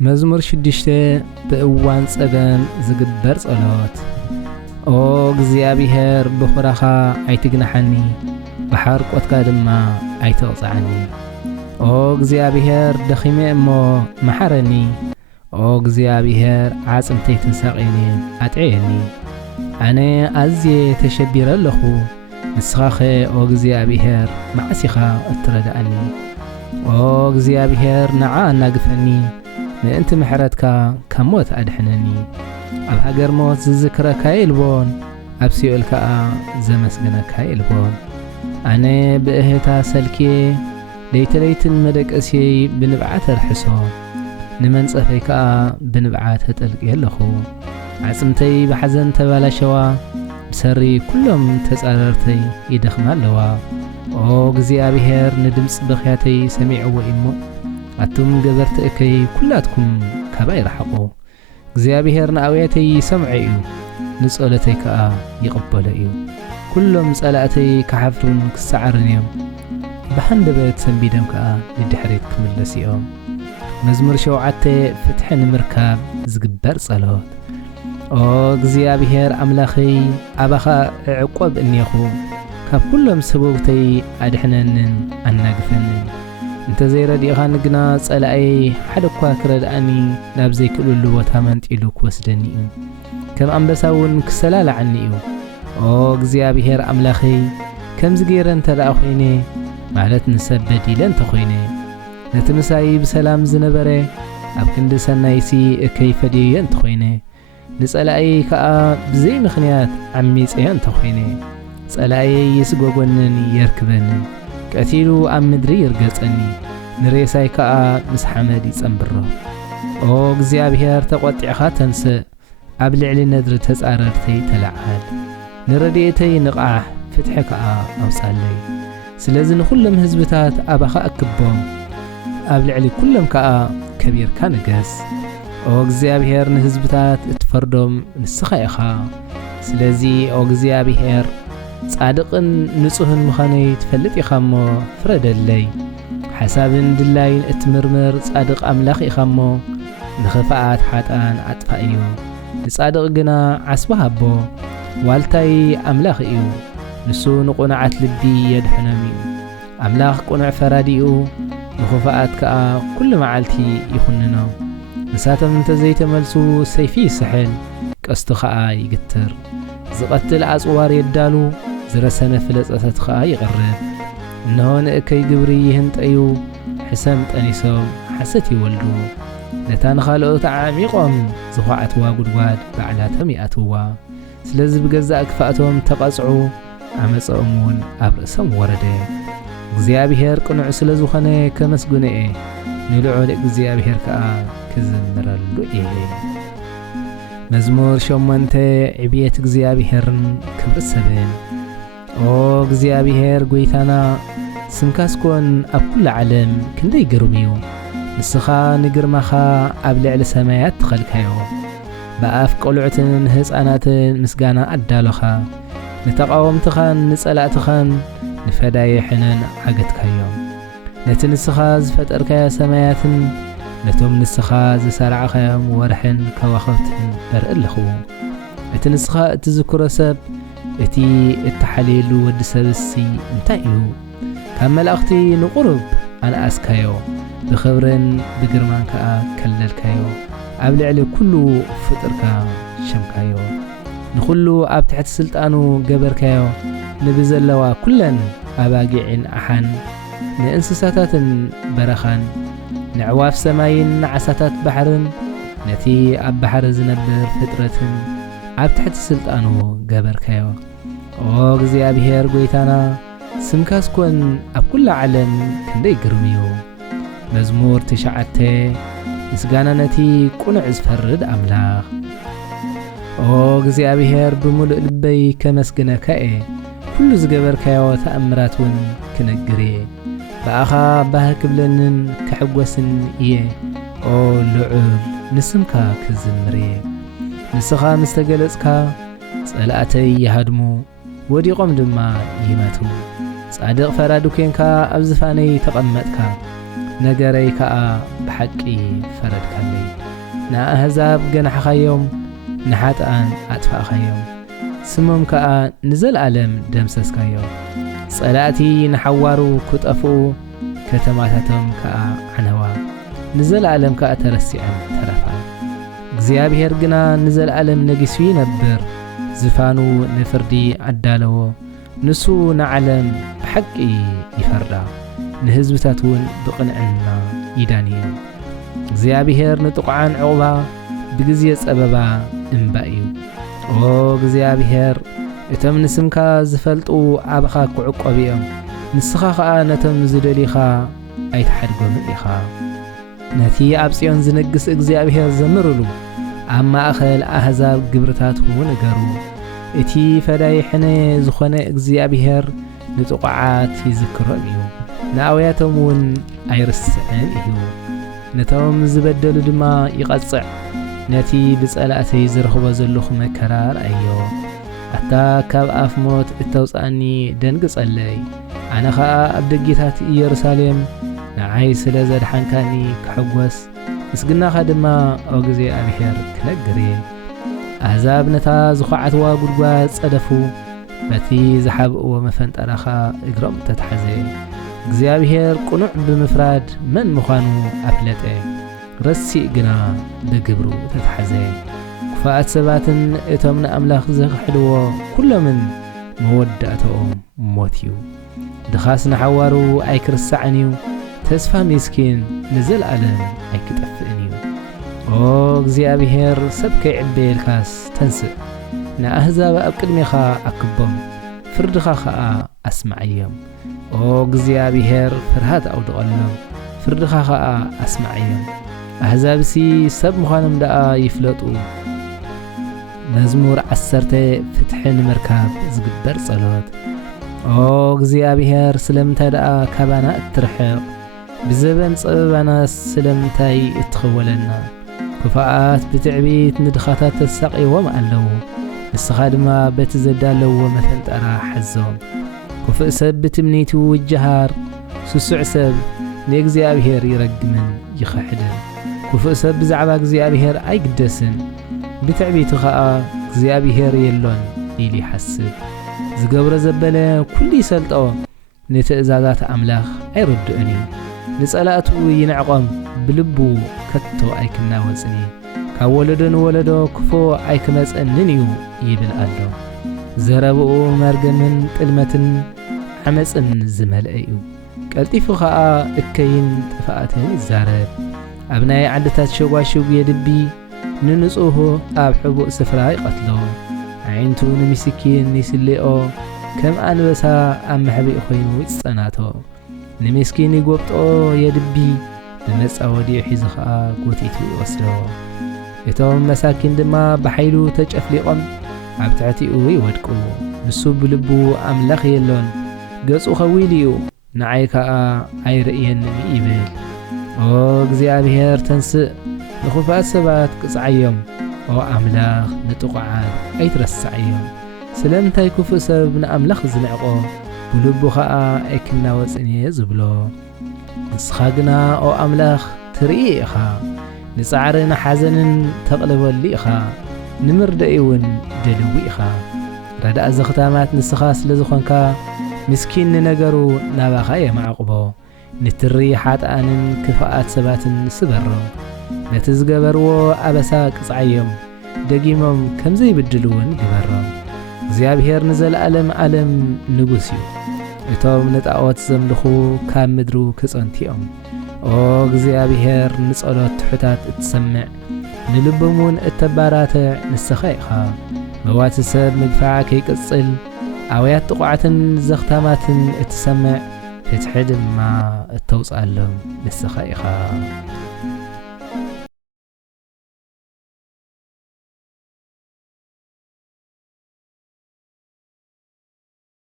مزمور شدشته بأوان صدام زقبر صلوات او እግዚአብሔር بخراخ አይትግናሐኒ بحر ቆትካ ድማ አይተቕጽዓኒ او እግዚአብሔር ደኺመ እሞ መሐረኒ او እግዚአብሔር ዓጽምተይ ትንሳቐኒ አጥዕየኒ ኣነ ኣዝየ ተሸቢረ ኣለኹ ንስኻኸ او እግዚአብሔር ማዕሲኻ እትረዳእኒ او እግዚአብሔር ነዓ እናግፈኒ ምእንቲ ምሕረትካ ከሞት ኣድሕነኒ ኣብ ሃገር ሞት ዝዝክረካ ይልቦን ኣብ ሲኦል ከዓ ዘመስግነካ ይልቦን ኣነ ብእህታ ሰልክየ ለይተለይትን መደቀስየይ ብንብዓት ኣርሕሶ ንመንጸፈይ ከዓ ብንብዓት ተጠልቅየ ኣለኹ ዓጽምተይ ብሓዘን ተባላሸዋ ብሰሪ ኩሎም ተጻረርተይ ይደኽማ ኣለዋ ኦ እግዚአብሔር ንድምፂ በኽያተይ ሰሚዕዎ እሞ ኣቱም ገበርቲ እከይ ኩላትኩም ካባ ይረሓቁ እግዚአብሔር ንኣውያተይ ይሰምዖ እዩ ንጸሎተይ ከዓ ይቕበሎ እዩ ኩሎም ጸላእተይ ክሓፍሩን ክሰዓርን እዮም ብሓንደበት ሰንቢዶም ከዓ ንድሕሪት ክምለስ እዮም መዝሙር 7 ፍትሒ ንምርካብ ዝግበር ጸሎት ኦ እግዚአብሔር ኣምላኸይ ኣባኻ ዕቆብ እኒኹ ካብ ኩሎም ሰበብተይ ኣድሕነንን ኣናግፈንን እንተ ዘይረዲእኻ ንግና ጸላእይ ሓደ እኳ ክረድኣኒ ናብ ዘይክእልሉ ቦታ መንጢሉ ክወስደኒ እዩ ከም ኣንበሳ እውን ክሰላልዓኒ እዩ ኦ እግዚአብሔር ኣምላኸይ ከምዚ ገይረ እንተደኣ ኮይነ ማለት ንሰብ በዲለ እንተኾይነ ነቲ ምሳይ ብሰላም ዝነበረ ኣብ ክንዲ ሰናይሲ እከይ ፈዲየ እንተኾይነ ንጸላእይ ከዓ ብዘይ ምኽንያት ዓሚፀየ እንተኾይነ ጸላእይ ይስጎጎንን የርክበንን ቀቲሉ ኣብ ምድሪ ይርገጸኒ ንሬሳይ ከዓ ምስ ሓመድ ይጸንብሮ ኦ እግዚአብሔር ተቖጢዕኻ ተንስእ ኣብ ልዕሊ ነድሪ ተጻረርተይ ተለዓል ንረድኤተይ ንቓሕ ፍትሒ ከዓ ኣውጻለይ ስለዚ ንኹሎም ህዝብታት ኣባኻ ኣክቦም ኣብ ልዕሊ ኩሎም ከዓ ከቢርካ ንገስ ኦ እግዚአብሔር ንህዝብታት እትፈርዶም ንስኻ ኢኻ ስለዚ ኦ እግዚአብሔር ጻድቕን ንጹህን ምዃነይ ትፈልጥ ኢኻ እሞ ፍረደለይ ሓሳብን ድላይን እትምርምር ጻድቕ ኣምላኽ ኢኻ እሞ ንኽፍኣት ሓጣን ኣጥፋእ እዩ ንጻድቕ ግና ዓስባ ሃቦ ዋልታይ ኣምላኽ እዩ ንሱ ንቑንዓት ልቢ የድሕኖም እዩ ኣምላኽ ቁኑዕ ፈራዲኡ ንኽፍኣት ከዓ ኩሉ መዓልቲ ይኹንኖም ንሳቶም እንተዘይተመልሱ ሰይፊ ይስሕል ቀስቱ ከዓ ይግትር ዝቐትል ኣጽዋር የዳሉ ዝረሰነ ፍለጸታት ከዓ ይቐርብ እነሆ ንእከይ ግብሪ ይህንጠዩ ሕሰም ጠኒሶም ሓሰት ይወልዱ ነታ ንኻልኦት ዓሚቖም ዝዃዕትዋ ጉድጓድ ባዕላቶም ይኣትዋ ስለዚ ብገዛእ ክፋእቶም ተቐጽዑ ዓመፀኦም እውን ኣብ ርእሶም ወረደ እግዚአብሔር ቅኑዕ ስለ ዝኾነ ከመስግኖ እየ ንልዑል እግዚአብሔር ከዓ ክዝምረሉ እየ መዝሙር 8 ዕብየት እግዚአብሔርን ክብሪ ሰብን ኦ እግዚአብሔር ጐይታና ስምካስኮን ኣብ ኩሉ ዓለም ክንደይ ግሩም እዩ ንስኻ ንግርማኻ ኣብ ልዕሊ ሰማያት ተኸልካዮ ብኣፍ ቆልዑትን ህፃናትን ምስጋና ኣዳለኻ ንተቃወምትኻን ንጸላእትኻን ንፈዳይሕንን ዓገትካዮም ነቲ ንስኻ ዝፈጠርካዮ ሰማያትን ነቶም ንስኻ ዝሰርዓኻዮም ወርሕን ከዋኽብትን በርኢ ኣለኹ እቲ ንስኻ እትዝክሮ ሰብ እቲ እትሓልየሉ ወዲ ሰብሲ እንታይ እዩ ካብ መላእኽቲ ንቑርብ ኣንኣስካዮ ብኽብርን ብግርማን ከዓ ከለልካዮ ኣብ ልዕሊ ኩሉ ፍጥርካ ሸምካዮ ንኹሉ ኣብ ትሕቲ ስልጣኑ ገበርካዮ ንብዘለዋ ኩለን ኣባጊዕን ኣሓን ንእንስሳታትን በረኻን ንዕዋፍ ሰማይን ንዓሳታት ባሕርን ነቲ ኣብ ባሕሪ ዝነብር ፍጥረትን ኣብ ትሕቲ ስልጣኑ ገበርካዮ ኦ እግዚአብሔር ጐይታና ስምካስኮን ኣብ ኩሉ ዓለም ክንደይ ግሩም እዩ መዝሙር 9 ምስጋና ነቲ ቁኑዕ ዝፈርድ ኣምላኽ ኦ እግዚአብሔር ብምሉእ ልበይ ከመስግነካ እየ ኩሉ ዝገበርካዮ ተኣምራት እውን ክነግር እየ በኣኻ ባህ ክብለንን ክሕጐስን እየ ኦ ልዑል ንስምካ ክዝምር እየ ንስኻ ምስ ተገለጽካ ጸላእተይ ይሃድሙ ወዲቖም ድማ ይመቱ ጻድቕ ፈራዱ ኮንካ ኣብ ዝፋነይ ተቐመጥካ ነገረይ ከዓ ብሓቂ ፈረድካለይ ንኣሕዛብ ገናሕኻዮም ንሓጥኣን ኣጥፋእኻዮም ስሞም ከዓ ንዘለዓለም ደምሰስካዮም ጸላእቲ ንሓዋሩ ክጠፍኡ ከተማታቶም ከዓ ዓነዋ ንዘለዓለም ከዓ ተረሲዐን ተረፋ እግዚአብሔር ግና ንዘለዓለም ነጊሱ ይነብር ዝፋኑ ንፍርዲ ዓዳለዎ ንሱ ንዓለም ብሓቂ ይፈርዳ ንህዝብታት እውን ብቕንዕና ይዳንዩ እግዚአብሔር ንጥቁዓን ዕቑባ ብግዜ ጸበባ እምባ እዩ ኦ እግዚአብሔር እቶም ንስምካ ዝፈልጡ ዓብኻ ክዕቆብ እዮም ንስኻ ከዓ ነቶም ዝደሊኻ ኣይትሓድጎምን ኢኻ ነቲ ኣብ ጽዮን ዝነግስ እግዚአብሔር ዘምርሉ ኣብ ማእኸል ኣሕዛብ ግብርታቱ ንገሩ እቲ ፈዳይ ሕነ ዝኾነ እግዚአብሔር ንጥቁዓት ይዝክሮም እዩ ንኣውያቶም እውን ኣይርስዕን እዩ ነቶም ዝበደሉ ድማ ይቐጽዕ ነቲ ብጸላእተይ ዝረኽቦ ዘለኹ መከራ ረአዮ ኣታ ካብ ኣፍ ሞት እተውፃእኒ ደንግጸለይ ኣነ ኸኣ ኣብ ደጊታት ኢየሩሳሌም ንዓይ ስለ ዘድሓንካኒ ክሕጐስ ምስግናኻ ድማ ኦ እግዚአብሔር ክነግር ኣሕዛብ ነታ ዝዃዓትዋ ጉድጓድ ጸደፉ በቲ ዝሓብእዎ መፈንጠራኻ እግሮም ተታሕዘ እግዚአብሔር ቁኑዕ ብምፍራድ መን ምዃኑ ኣፍለጠ ረሲእ ግና ብግብሩ ተታሕዘ ክፉኣት ሰባትን እቶም ንኣምላኽ ዘኽሕድዎ ኩሎምን መወዳእተኦም ሞት እዩ ድኻስ ንሓዋሩ ኣይክርሳዕን እዩ ተስፋ ምስኪን ንዘለዓለም ኣይክጠፍእን እዩ ኦ እግዚአብሔር ሰብ ከይዕበየልካስ ተንስእ ንኣሕዛብ ኣብ ቅድሜኻ ኣክቦም ፍርድኻ ኸኣ ኣስማዕዮም ኦ እግዚአብሔር ፍርሃት ኣውድቐሎም ፍርድኻ ኸኣ ኣስማዕዮም ኣሕዛብሲ ሰብ ምዃኖም ደኣ ይፍለጡ መዝሙር 10 ፍትሒ ንምርካብ ዝግበር ጸሎት ኦ እግዚአብሔር ስለምንታይ ደኣ ካባና እትርሕቕ ብዘበን ጸበባናስ ስለምንታይ እትኽወለና ክፉኣት ብትዕቢት ንድኻታት ተሳቒዎም ኣለዉ ንስኻ ድማ በቲ ዘዳለዎ መፈንጠራ ሓዞም ክፉእ ሰብ ብትምኒቱ ይጀሃር ስሱዕ ሰብ ንእግዚአብሔር ይረግምን ይኽሕድን ክፉእ ሰብ ብዛዕባ እግዚአብሔር ኣይግደስን ብትዕቢቱ ኸኣ እግዚአብሔር የሎን ኢሉ ይሓስብ ዝገብሮ ዘበለ ኩሉ ይሰልጦ ንትእዛዛት ኣምላኽ ኣይርድእን እዩ ንጸላእቱ ይንዕቖም ብልቡ ከቶ ኣይክናወፅን ካብ ወለዶ ንወለዶ ክፉ ኣይክመፀንን እዩ ይብል ኣሎ ዘረብኡ መርገምን ጥልመትን ዓመፅን ዝመልአ እዩ ቀልጢፉ ኸኣ እከይን ጥፍኣትን ይዛረብ ኣብ ናይ ዓድታት ሸጓሽጉ የድቢ ንንጹህ ኣብ ሕቡእ ስፍራ ይቐትሎ ዓይንቱ ንምስኪን ይስልኦ ከም ኣንበሳ ኣብ መሕቢእ ኮይኑ ይጸናቶ ንምስኪን ይጐብጦ የድቢ ብመጻወዲኡ ሒዙ ኸኣ ጐቲቱ ይወስዶ እቶም መሳኪን ድማ ብሓይሉ ተጨፍሊቖም ኣብ ትሕቲኡ ይወድቁ ንሱ ብልቡ ኣምላኽ የሎን ገጹ ኸዊል እዩ ንዓይ ከዓ ኣይርእየንን ይብል ኦ እግዚአብሔር ተንስእ ንኽፉኣት ሰባት ቅጽዓዮም ኦ ኣምላኽ ንጥቁዓት ኣይትረሳዕዮም ስለምንታይ ክፉእ ሰብ ንኣምላኽ ዝንዕቆ ብልቡ ኸኣ ኣይክናወፅን እየ ዝብሎ ንስኻ ግና ኦ ኣምላኽ ትርኢ ኢኻ ንጻዕርን ሓዘንን ተቕልበሊ ኢኻ ንምርደኢ እውን ደልዊ ኢኻ ረዳእ ዘኽታማት ንስኻ ስለ ዝኾንካ ምስኪን ንነገሩ ናባኻ የማዕቕቦ ንትሪ ሓጥኣንን ክፉኣት ሰባትን ስበሮ ነቲ ዝገበርዎ ኣበሳ ቅጽዓዮም ደጊሞም ከምዘይብድል እውን ግበሮም እግዚአብሔር ንዘለዓለም ዓለም ንጉስ እዩ እቶም ንጣዖት ዘምልኹ ካብ ምድሩ ክጸንቲኦም ኦ እግዚአብሔር ንጸሎት ትሑታት እትሰምዕ ንልቦም እውን እተባራትዕ ንስኻ ኢኻ መዋቲ ሰብ ምግፋዕ ከይቅጽል ኣውያት ጥቑዓትን ዘኽታማትን እትሰምዕ ፍትሒ ድማ እተውፅኣሎም ንስኻ ኢኻ